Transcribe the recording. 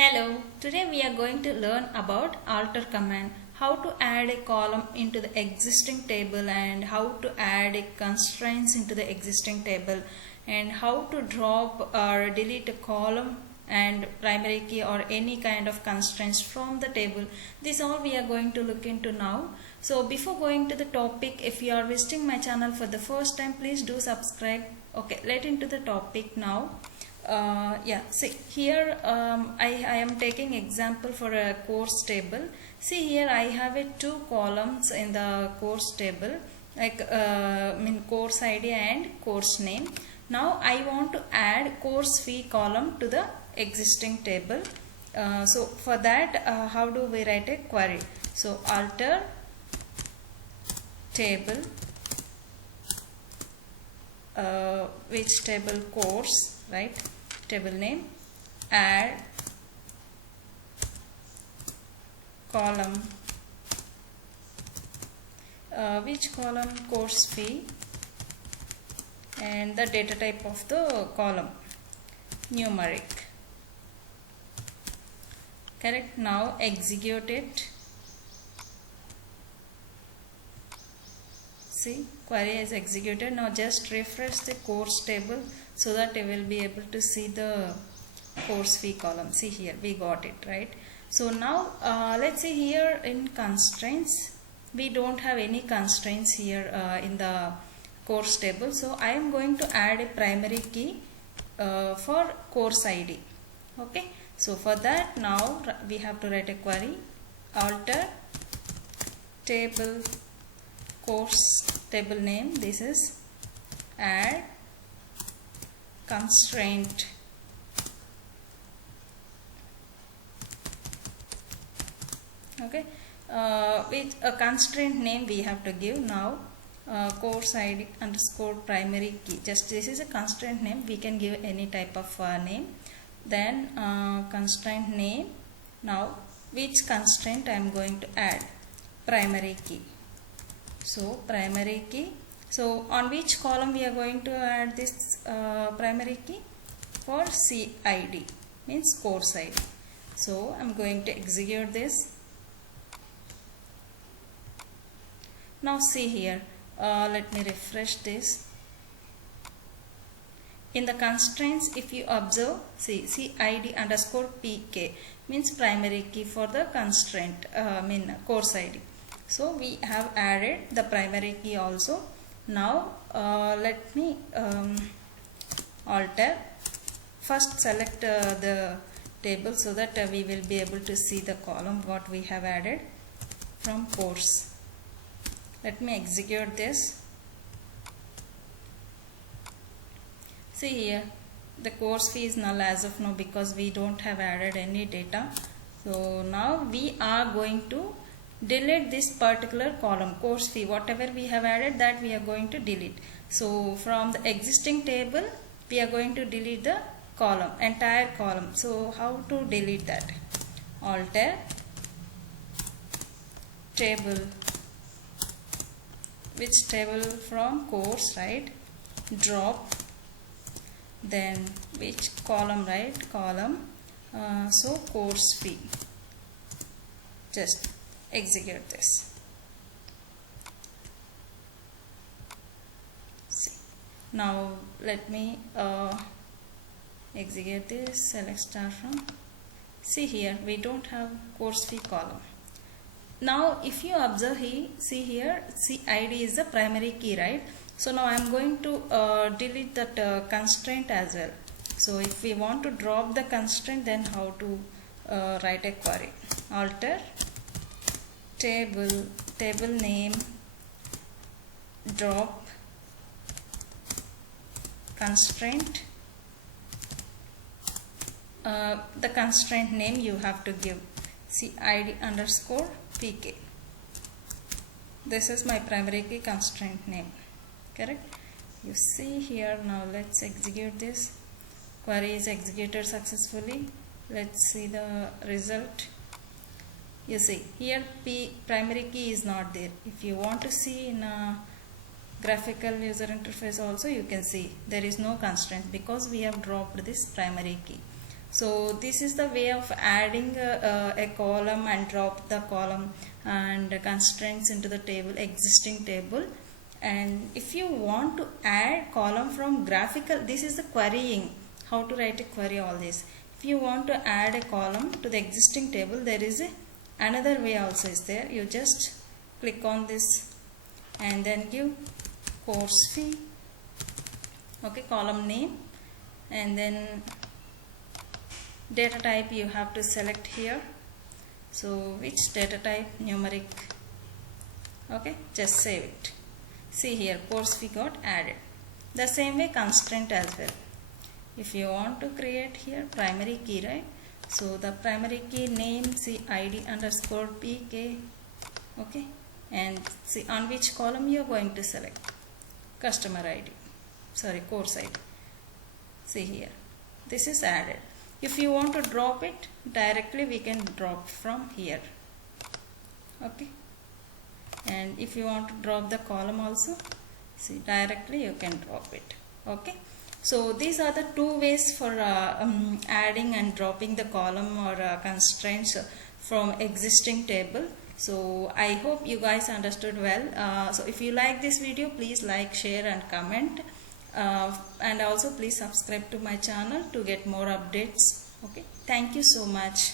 Hello, today we are going to learn about alter command, how to add a column into the existing table and how to add a constraints into the existing table and how to drop or delete a column and primary key or any kind of constraints from the table. This all we are going to look into now. So before going to the topic, if you are visiting my channel for the first time, please do subscribe. Okay, let into the topic now. See here I am taking example for a course table. See here I have two columns in the course table, like course ID and course name. Now I want to add course fee column to the existing table. So for that how do we write a query? So alter table, which table? Course, right? Table name, add column, which column? Course fee, and the data type of the column numeric. Correct. Now execute it. See, query is executed. Now just refresh the course table so that you will be able to see the course fee column. See here, we got it, right? So now let's see here in constraints. We don't have any constraints here in the course table. So I am going to add a primary key for course ID. Okay. So for that now we have to write a query, alter table, course table name, this is add constraint, okay, with a constraint name we have to give now, course ID underscore primary key. Just this is a constraint name, we can give any type of name. Then constraint name. Now which constraint I am going to add? Primary key. So primary key. So on which column we are going to add this primary key? For CID, means course ID. So I am going to execute this. Now see here, let me refresh this. In the constraints, if you observe, see CID underscore PK means primary key for the constraint, course ID. So we have added the primary key also. Now let me alter. First select the table so that we will be able to see the column what we have added from course. Let me execute this. See here, the course fee is null as of now because we don't have added any data. So now we are going to delete this particular column, course fee. Whatever we have added, that we are going to delete. So from the existing table we are going to delete the column, entire column. So how to delete that? Alter table, which table? From course, right? Drop, then which column, right? Column, so course fee. Just execute this. See, now let me execute this. Select star from. See here, we don't have course fee column. Now if you observe here, see here, CID is the primary key, right? So now I am going to delete that constraint as well. So if we want to drop the constraint, then how to write a query? Alter table, table name, drop constraint. The constraint name you have to give CID underscore PK. This is my primary key constraint name. Correct? You see here. Now let's execute this. Query is executed successfully. Let's see the result. You see here primary key is not there. If you want to see in a graphical user interface also, you can see there is no constraint because we have dropped this primary key. So this is the way of adding a column and drop the column and constraints into the table, existing table. And if you want to add column from graphical, this is the querying, how to write a query, all this. If you want to add a column to the existing table, there is another way also is there. You just click on this and then give course fee, okay, column name, and then data type you have to select here. So which data type? Numeric. Okay, just save it. See here, course fee got added. The same way constraint as well. If you want to create here primary key, right? So the primary key name, see id underscore pk, okay, and see on which column you are going to select. Customer id, sorry, course id. See here, this is added. If you want to drop it directly, we can drop from here, okay. And if you want to drop the column also, see directly you can drop it, okay. So these are the two ways for adding and dropping the column or constraints from existing table. So I hope you guys understood well. So if you like this video, please like, share and comment. And also please subscribe to my channel to get more updates. Okay, thank you so much.